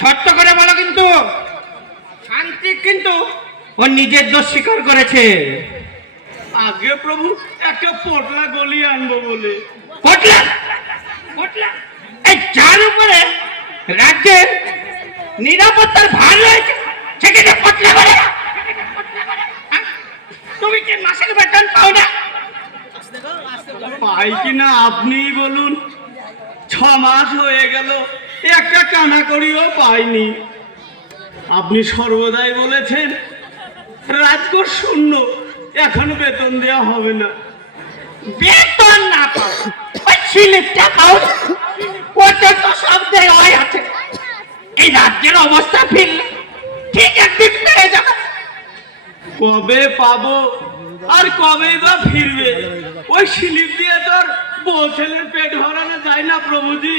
ছোট্ট করে বলো কিন্তু শান্তি কিন্তু ও নিজের দোষ স্বীকার করেছে। আগে প্রভু একটা পটলা গলি আনবো বলে। পটলা পটলা এই যার উপরে রাজ্যের নিরাপত্তার ভার রয়েছে সেখানে পটলা বলে? তুমি কি মাসের বেতন পাও না? পাই কিনা আপনিই বলুন। 6 মাস হয়ে গেল, একটা কানা করিও পাইনি। আপনি সর্বদাই বলেছেন রাজকোষ শূন্য, এখন বেতন দেওয়া হবে না। বেতন না পাও, ওই স্লিপটা পাও, ওটা তো সব দেওয়াই আছে। এই রাজ্যের অবস্থা ফিরলে ঠিক একদিন পেয়ে যাবে। কবে পাবো আর কবেই বা ফিরবে? ওই স্লিপ দিয়ে তোর বউ ছেলের পেট ভরানো যায় না প্রভুজি।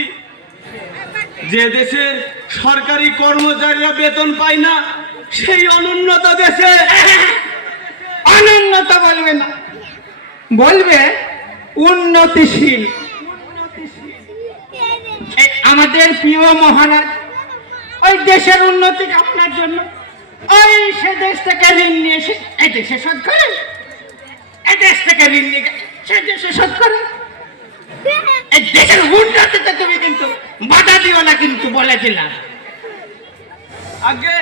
যে দেশের সরকারি কর্মচারীরা বেতন পায় না, সেই অনুন্নত দেশে। অনুন্নত বলবে না, বলবে উন্নতিশীল। এই আমাদের প্রিয় মহারাজ ওই দেশের উন্নতি কামনার জন্য ওই সে দেশ থেকে ঋণ নিয়ে এসে এই দেশে শোধ করে, এই দেশ থেকে ঋণ নিয়ে সে দেশে শোধ করে। এই দেশের উন্নতিতে তুমি কিন্তু বাধা দিও না, কিন্তু বলে দিলাম। আগে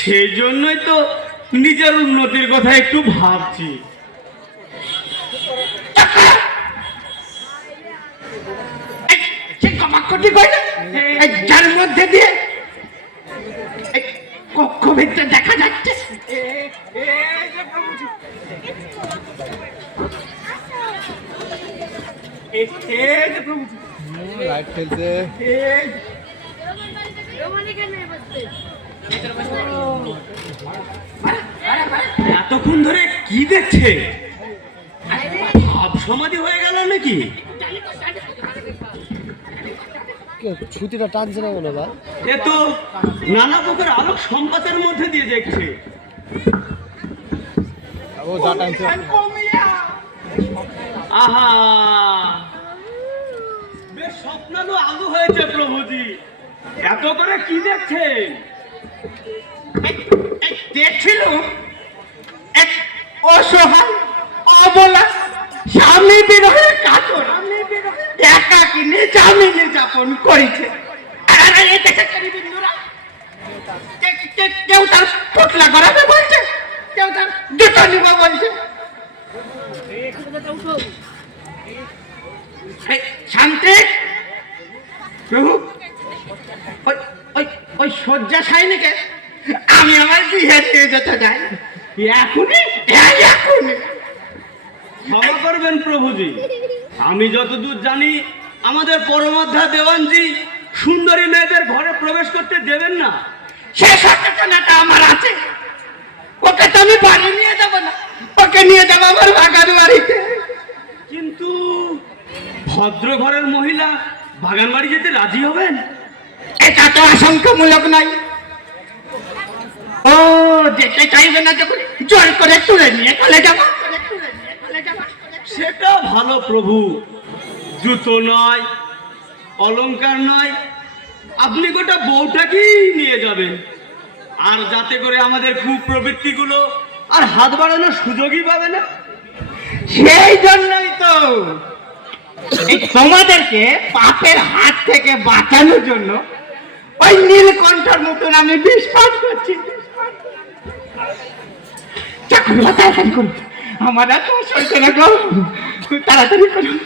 সেই জন্যই তো নিজের উন্নতির কথা একটু ভাবছি। যার মধ্যে দিয়ে কক্ষ ভিতরে দেখা যাচ্ছে লাইট খেলছে। এতক্ষণ ধরে কি দেখছে? ভাব সমাধি হয়ে গেল নাকি? ছুটিটা টানছে না মনে হয়। এ তো নানা প্রকার আলোক সম্পাতের মধ্যে দিয়ে দেখছে। ও যা টানছে। আহা, বেশ স্বপ্নালু আলু হয়েছে প্রভুজি। এত করে কি দেখছেন? দেখছিল এক অসহায় অবলা স্বামী বিরহের কাতর একাকিনী জামিনে যাপন করেছে। আর এই দেশে বিন্দুরা কেউ তার পোটলা করাবে বলছে, কেউ তার জুতো নিব বলছে। শান্তি প্রভু, ওই শয্যা সাইনিকে আমি আমার বিয়ে দিয়ে যেতে চাই এখনই, এখনই। ক্ষমা করবেন প্রভুজি, আমি যতদূর জানি আমাদের পরমাধ্যা দেওয়ানজি সুন্দরী মেয়েদের ঘরে প্রবেশ করতে দেবেন না। সে সচেতনতা আমার আছে। ওকে তো আমি বাড়ি নিয়ে যাবো না, ওকে নিয়ে যাবো আমার বাগান বাড়িতে। কিন্তু ভদ্র ঘরের মহিলা বাগান বাড়ি যেতে রাজি হবেন? এটা তো আশঙ্কামূলক নয়। ও যেতে চাইবে না যখন জোর করে তুলে নিয়ে চলে যাবো। সেটা ভালো প্রভু। জুতো নয়, অলংকার নয়, আপনি গোটা বউটাকেই নিয়ে যাবেন। আর যাতে করে আমাদের কুপ্রবৃত্তিগুলো আর হাত বাড়ানোর সুযোগই পাবে না। সেই জন্যই তো এই তোমাদেরকে পাপের হাত থেকে বাঁচানোর জন্য ওই নীলকণ্ঠর মতন আমি বিশ্বাস করছি। চাকরিটা তাড়াতাড়ি করুন, আমার এত সইতে না গো, তাড়াতাড়ি করুন।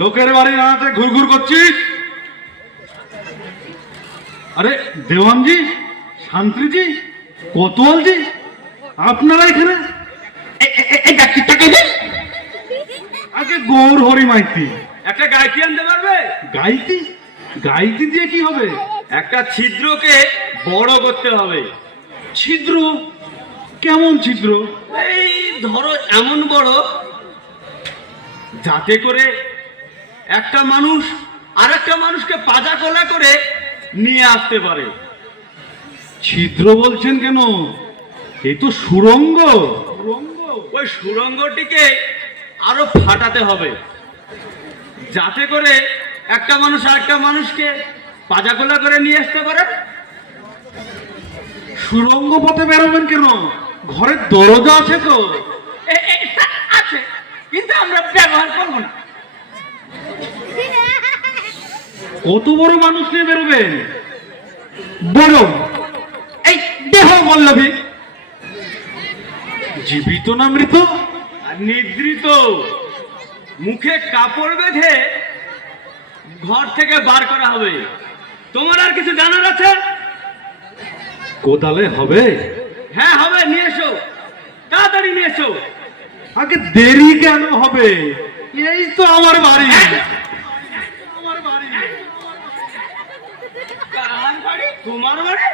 লোকের বাড়ি নাড়াতে ঘুরঘুর করছিস? আরে দেওয়ানজি, শান্তিজি, কোতোয়ালজি, আপনারা এখানে? এই ব্যক্তিটাকে দিন। আগে গৌর হরি মাইতি। একটা গাইতি আনতে পারবে? গাইতি? গাইতি দিয়ে কি হবে? একটা ছিদ্রকে বড় করতে হবে। ছিদ্র? কেমন ছিদ্র? এই ধরো এমন বড় যাতে করে একটা মানুষ আর একটা মানুষকে পাজা কোলা করে নিয়ে আসতে পারে। ছিদ্র বলছেন কেন? এই তো সুড়ঙ্গ। ওই সুড়ঙ্গটিকে আরো ফাটাতে হবে, যাতে করে একটা মানুষ আরেকটা মানুষকে পাজাকোলা করে নিয়ে আসতে পারে। সুরঙ্গ পথে বেরোবেন কেন? ঘরের দরজা আছে তো। আছে, কিন্তু আমরা ব্যবহার করবো না। কত বড় মানুষ নিয়ে বেরোবেন? বড় এই দেহ বল্লভী। জীবিত না মৃত? আর নিদ্রিত। মুখে কাপড় বেঁধে ঘর থেকে বার করা হবে। তোমার আর কিছু জানার আছে? কোদালে হবে? হ্যাঁ হবে, নিয়ে এসো, তাড়াতাড়ি নিয়ে এসো। আগে দেরি কেন হবে? এই তো আমার বাড়ি। কার বাড়ি? তোমার বাড়ি?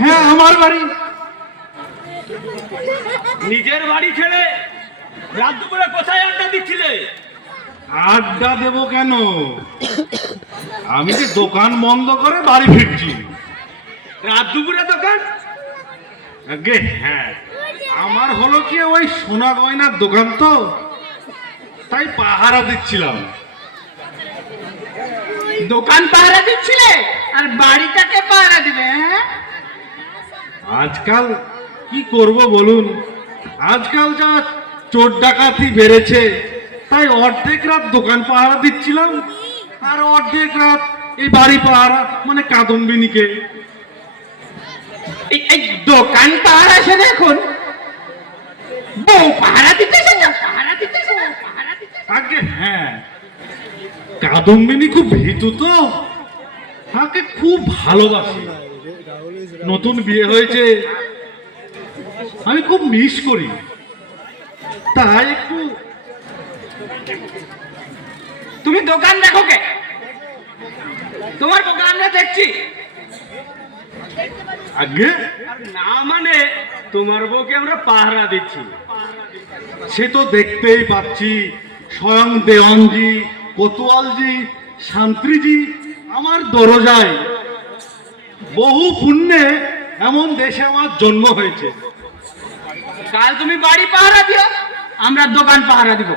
হ্যাঁ, আমার বাড়ি। নিজের বাড়ি ছেড়ে রাত দুপুরে কোথায় আড্ডা দিচ্ছিলে? আড্ডা দেব কেন? আমি যে দোকান বন্ধ করে বাড়ি ফিরছি। রাত দুপুরে দোকান? আগে হ্যাঁ, আমার হলো কি ওই সোনা গয়নার দোকান তো, তাই পাহারা দিচ্ছিলাম। দোকান পাহারা দিচ্ছিলে আর বাড়িটাকে পাহারা দিবে? হ্যাঁ, আজকাল কি করব বলুন, আজকাল যা চোর ডাকাতি বেড়েছে, তাই অর্ধেক রাত দোকান পাহারা দিচ্ছিলাম আর অর্ধেক রাত এই বাড়ি পাহারা, মানে কাদম্বিনীকে। এই দোকান পাহারা সে দেখুন, বউ পাহারা দিতেছে না, পাহারা দিতেছে না, পাহারা দিতেছে। আগে হ্যাঁ, কাদম্বিনী খুব ভীতু তো, তাকে খুব ভালোবাসি। নতুন বিয়ে হয়েছে, আমি খুব মিস করি, তাই একটু। তুমি দোকান দেখো কে? তোমার দোকান আমরা দেখছি। আগে আর না মানে তোমার বউকে আমরা পাহারা দিচ্ছি। সে তো দেখতেই পাচ্ছি, স্বয়ং দেওয়ানজি, কোতোয়ালজি, শান্ত্রীজি আমার দরজায়। বহু পুণ্যে এমন দেশে আমার জন্ম হয়েছে। কাল তুমি বাড়ি পাহারা দিও, আমরা দোকান পাহারা দিব।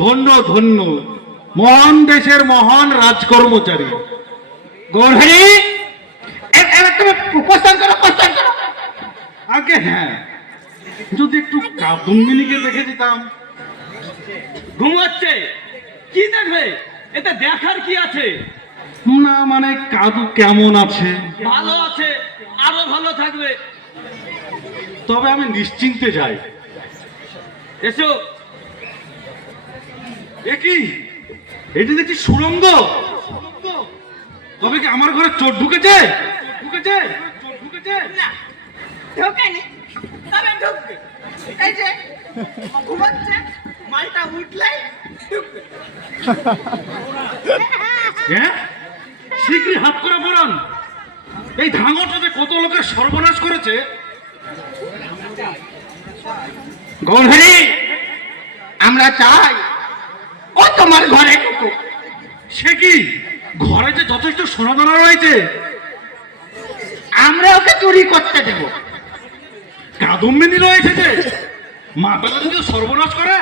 ধন্য ধন্য মহান দেশের মহান রাজকর্মচারী। গৌরহরি, এবার তুমি প্রস্থান করো, প্রস্থান করো। আগে হ্যাঁ, যদি একটু কাদম্বিনীকে দেখে দিতাম। ঘুমাচ্ছে, কি দেখবে? এতে দেখার কি আছে? না মানে কাদু কেমন আছে? ভালো আছে, আরো ভালো থাকবে। তবে আমি নিশ্চিন্তে যাই। এসো। এ কি, এটি দেখছি সুরঙ্গ। তবে কি আমার ঘরে চোর ঢুকেছে? ঢুকেছে? চোর ঢুকেছে? না, ঢোকেনি, তবে ঢুকবে। এই যে ঘুমাচ্ছে, মালটা উঠলাই ঢুকবে। হ্যাঁ, শীঘ্রই হাত করে বলুন, এই ধাঙ্গটাতে কত লোকের সর্বনাশ করেছে। গৌরহরি, আমরা চাই ও তোমার ঘরে ঢুকুক। সে কি, ঘরে যে যথেষ্ট সোনাদানা রয়েছে, আমরা ওকে চুরি করতে দেব। কাদম্বিনী রয়েছে যে, মাতাটা যদি সর্বনাশ করে।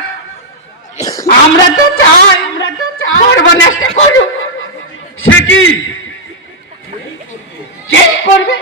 আমরা তো চাই সর্বনাশটা করুক। সে কি, কে করবে?